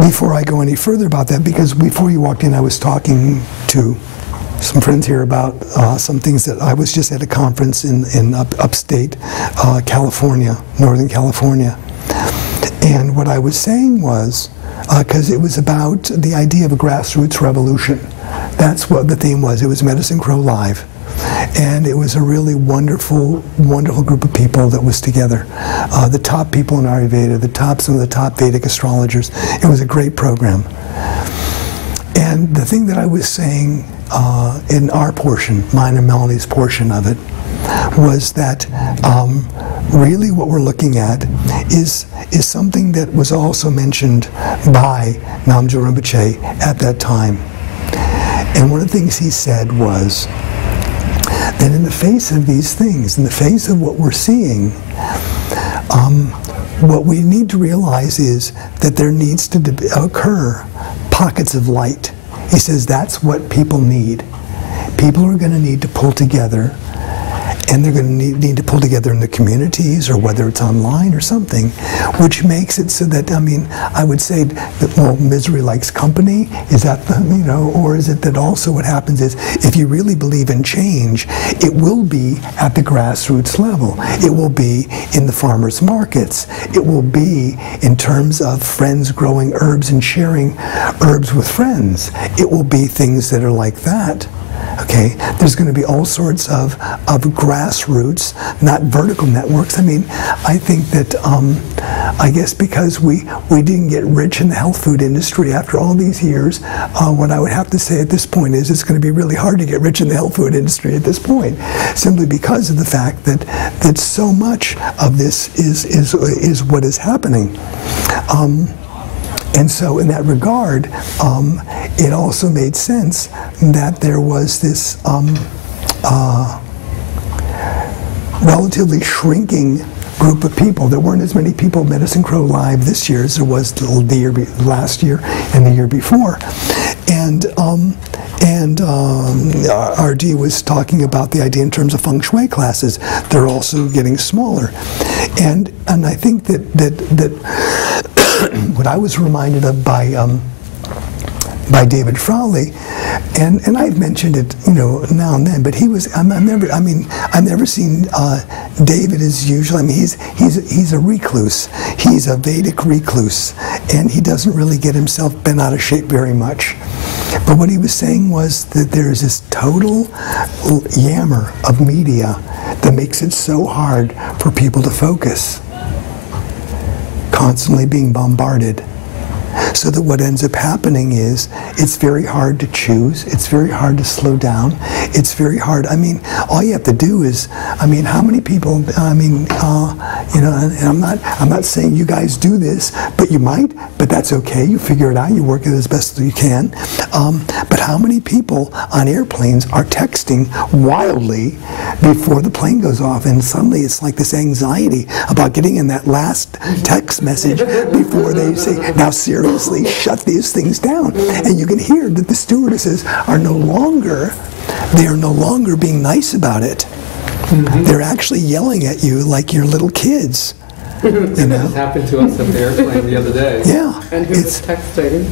before I go any further about that, because before you walked in, I was talking to some friends here about some things that I was just at a conference in upstate California, Northern California. And what I was saying was, because it was about the idea of a grassroots revolution. That's what the theme was. It was Medicine Crow Live. And it was a really wonderful, wonderful group of people that was together. The top people in Ayurveda, some of the top Vedic astrologers. It was a great program. And the thing that I was saying in our portion, mine and Melanie's portion of it, was that really what we're looking at is something that was also mentioned by Namgyal Rinpoche at that time. And one of the things he said was that in the face of these things, in the face of what we're seeing, what we need to realize is that there needs to occur pockets of light. He says that's what people need. People are going to need to pull together, and they're going to need to pull together in the communities, or whether it's online or something, which makes it so that, I mean, I would say that, well, misery likes company. Is that, or is it that also what happens is, if you really believe in change, it will be at the grassroots level. It will be in the farmers' markets. It will be in terms of friends growing herbs and sharing herbs with friends. It will be things that are like that. Okay, there's going to be all sorts of grassroots, not vertical networks. I mean, I think that, I guess because we didn't get rich in the health food industry after all these years, what I would have to say at this point is it's going to be really hard to get rich in the health food industry at this point, simply because of the fact that so much of this is what is happening. And so in that regard, it also made sense that there was this relatively shrinking group of people. There weren't as many people at Medicine Crow Live this year as there was last year and the year before. And RD was talking about the idea in terms of feng shui classes. They're also getting smaller. And I think that what I was reminded of by David Frawley, and I've mentioned it, now and then, but he was, I've never seen David as usual. I mean, he's a recluse. He's a Vedic recluse, and he doesn't really get himself bent out of shape very much. But what he was saying was that there's this total yammer of media that makes it so hard for people to focus. Constantly being bombarded. So that what ends up happening is it's very hard to choose. It's very hard to slow down. It's very hard. I mean, all you have to do is, I mean, how many people, and I'm not saying you guys do this, but you might, but that's okay. You figure it out. You work it as best as you can. But how many people on airplanes are texting wildly before the plane goes off, and suddenly it's like this anxiety about getting in that last text message before they say, now seriously, shut these things down. And you can hear that the stewardesses are no longer being nice about it. Mm-hmm. They're actually yelling at you like you're little kids. That happened to us at the airplane the other day. Yeah. And who was texting?